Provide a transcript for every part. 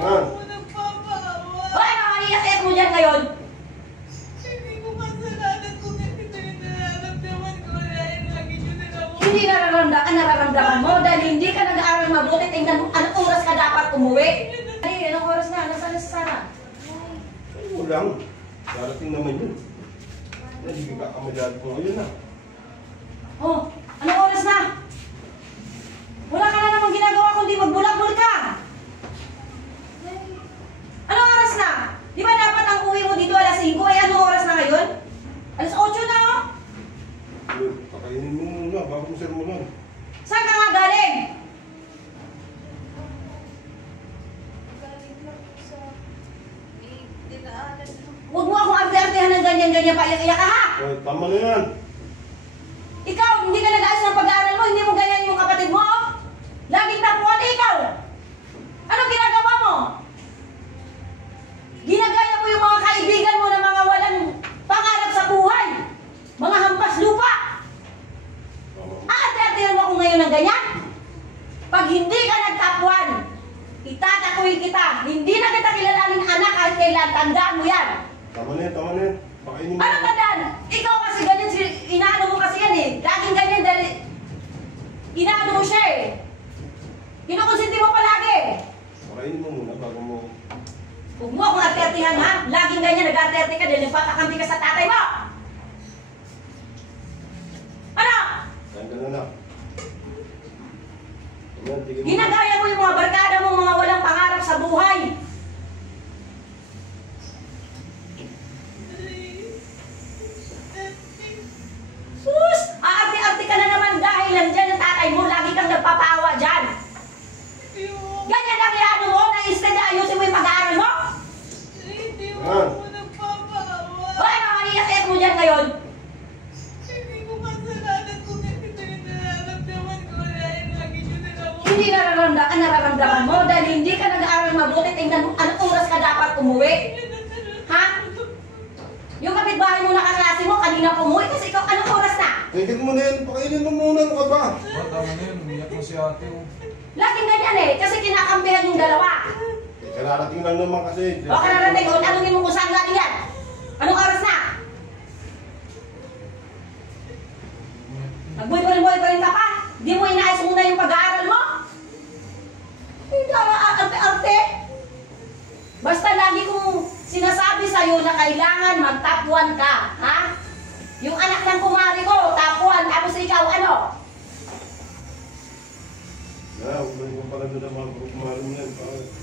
Ako nagpapaawa. Hoy, makaiyak-iyak mo dyan ngayon. Hindi ko kasalanan kung hindi nararamdaman ko. Lagi nyo nila mo. Hindi nararamdaman mo dahil hindi ka nag-aaral mabuti. Tingnan mo, anong oras ka dapat umuwi? Ay, anong oras na? Nasaan na si Sarah? Lang. Darating naman yun. Hindi ka kamadali ko ngayon na. Oh, anong oras na? Wala ka na namang ginagawa kundi magbulak-bul ka. Anong oras na? Di ba dapat ang uwi mo dito alas 5? Ay anong oras na ngayon? Alas 8 na oh. Pakainin mo muna bago mo sermonan. Saan ka nga galing? Huwag mo akong arte-artehan ng ganyan-ganyan pa iyak-iyak ka ha? Tama na yan. Ikaw, hindi ka nag-aayos ng pag-aaral mo, hindi mo ganyan yung kapatid mo oh? Laging tapuan ikaw! Anong ginagawa mo? Ginagaya mo yung mga kaibigan mo na mga walang pangarap sa buhay! Mga hampas lupa! Arte-artehan mo ako ngayon ng ganyan? Pag hindi ka nagtapuan, itatakuin kita. Hindi na kita kilalaning anak kahit kailan. Tandaan mo yan. Tama na yan, tama na yan. Pakainin mo. Ano tandaan? Ikaw kasi ganyan, inaano mo kasi yan eh. Laging ganyan dahil inaano mo siya eh. Kinukonsinti mo palagi. Pakainin mo muna bago mo. Huwag mo akong arte-artehan ha. Laging ganyan, nag-arte-arte ka dahil nagpapakampi ka sa tatay mo. Ano? Ganda na na. Ginagaya mo yung mga barkada mo, mga walang pangarap sa buhay. Sus! Aarte-arte ka na naman dahil nandyan yung tatay mo, lagi kang nagpapaawa dyan. Ganyan lang yan mo, na instead na ayusin mo yung pag-aaral mo? Hindi mo ako nagpapaawa. Hoy, makaiyak-iyak mo dyan ngayon. Hindi ko kasalanan kung hindi nararamdaman ko. Lagi nyo nila mo. Hindi nararamdaman mo dahil hindi ka nag-aaral mabuti. Tingnan mo, anong oras ka dapat umuwi? Ha? Yung kapitbahay mo na kaklase mo, kanina pumuwi kasi ikaw, anong oras na? Tingnan mo na yan, pakainin mo muna. Ano ka ba? Tama na yun, umiyak mo si ate oh. Laging ganyan eh, kasi kinakampihan yung dalawa. Kararating lang naman kasi. O kararating, o tanungin mo kung saan galing yan. Anong oras na? Nag-boyfriend ka pa? Di mo inaayos muna yung pag-aaral mo? Hindi ka arte-arte. Basta lagi kong sinasabi sa'yo na kailangan mag-top 1 ka, ha? Yung anak ng kumari ko, top 1, tapos ikaw, ano? Huwag mo pala doon ang mga kumari mo yan.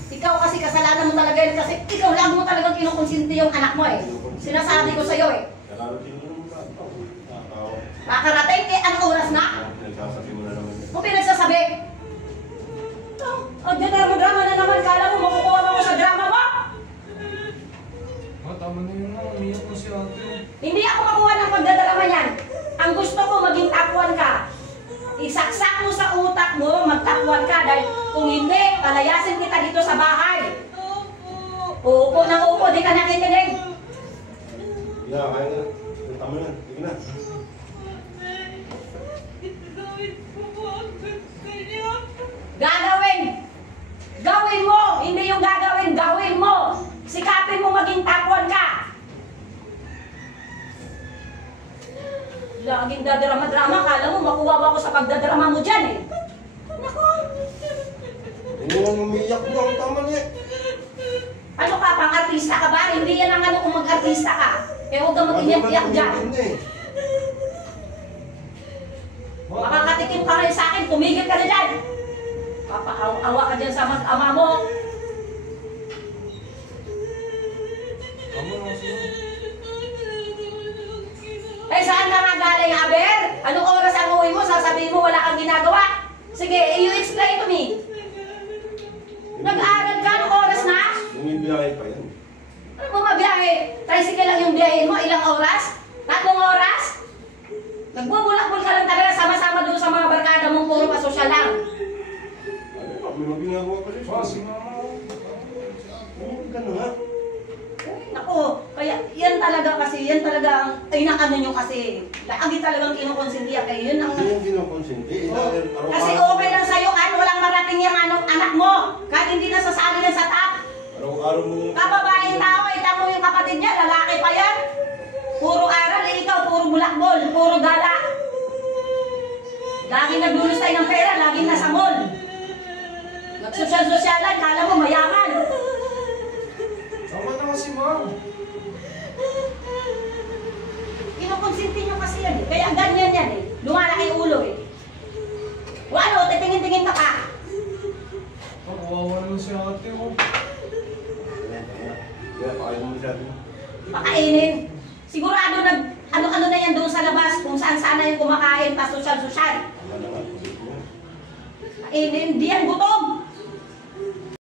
Ikaw kasi kasalanan mo talaga yun kasi ikaw lang mo talagang kinukonsinti yung anak mo eh. Sinasabi ko sa'yo eh. Kararating lang naman. Makarating eh, anong oras na? Nagsasabi mo na naman yan. Kung pinagsasabi, drama na naman, kala mo makukuha mo sa drama mo? Tama na yun na, umiyak mo si ate oh. Hindi ako makuha ng pagdadrama yan. Ang gusto ko maging top 1 ka. Isaksak mo sa utak mo, mag-top 1 ka. Dahil kung hindi, palayasin kita dito sa bahay. Upo ng upo, di ka nakikinig. Kaya, kaya na. Tama na, sige na. Gagawin! Gawin mo! Hindi yung gagawin, gawin mo! Sikapin mo maging top 1 ka! Laging dadrama-drama, kala mo makuha ba ako sa pagdadrama mo dyan eh? Naku! Hindi lang umiyak mo, ang tama niya. Ano ka, pang-artista ka ba? Hindi yan ang ano kung mag-artista ka. Eh huwag kang mag-iyak-iyak dyan. Makakatikim ka rin sa akin, tumigil ka na dyan. Papaawa ka dyan sa mag-ama mo. Eh saan ka nga galing, Aber? Anong oras ang uwi mo? Sasabihin mo wala kang ginagawa? Sige, you explain to me. Nag-aaral ka, anong oras na? Bumibiyahe pa yan. Ano mo mabiyahe? Tricycle lang yung biyahin mo, ilang oras? 3 oras? Nagbubulak-bul ka lang talaga, sama-sama doon sa mga barkada mong puro pasosyal lang. May magingagawa pa siya. Si mama oh. Ka na nga. Naku, kaya yan talaga kasi, yan talaga ang inaano nyo kasi. Lagi talagang kinukonsintiya kayo, yun ang... Hindi yung kinukonsinti. Kasi okay lang sa'yo kahit walang marating yung anak mo. Kahit hindi na sasali yan sa top. araw mo. Kababaeng tao, itaw mo yung kapatid niya, lalaki pa yan. Puro aral, eh, ikaw, puro bulakbol, puro gala. Laging naglulustay ng pera, laging nasa mall. Nagsosyal-sosyalan, kala mo mayaman. Tama na kasi, ma'am. Kinukonsinti nyo kasi yan eh. Kaya ganyan yan eh. Lumalaki yung ulo eh. O ano, titingin-tingin ka pa. Kawawa naman si ate, oh. Kaya pakain mo masyado. Pakainin. Sigurado ano-ano na yan doon sa labas, kung saan-saan na yung kumakain, pa sosyal-sosyal. Tama na nga. Kainin, di yan gutom.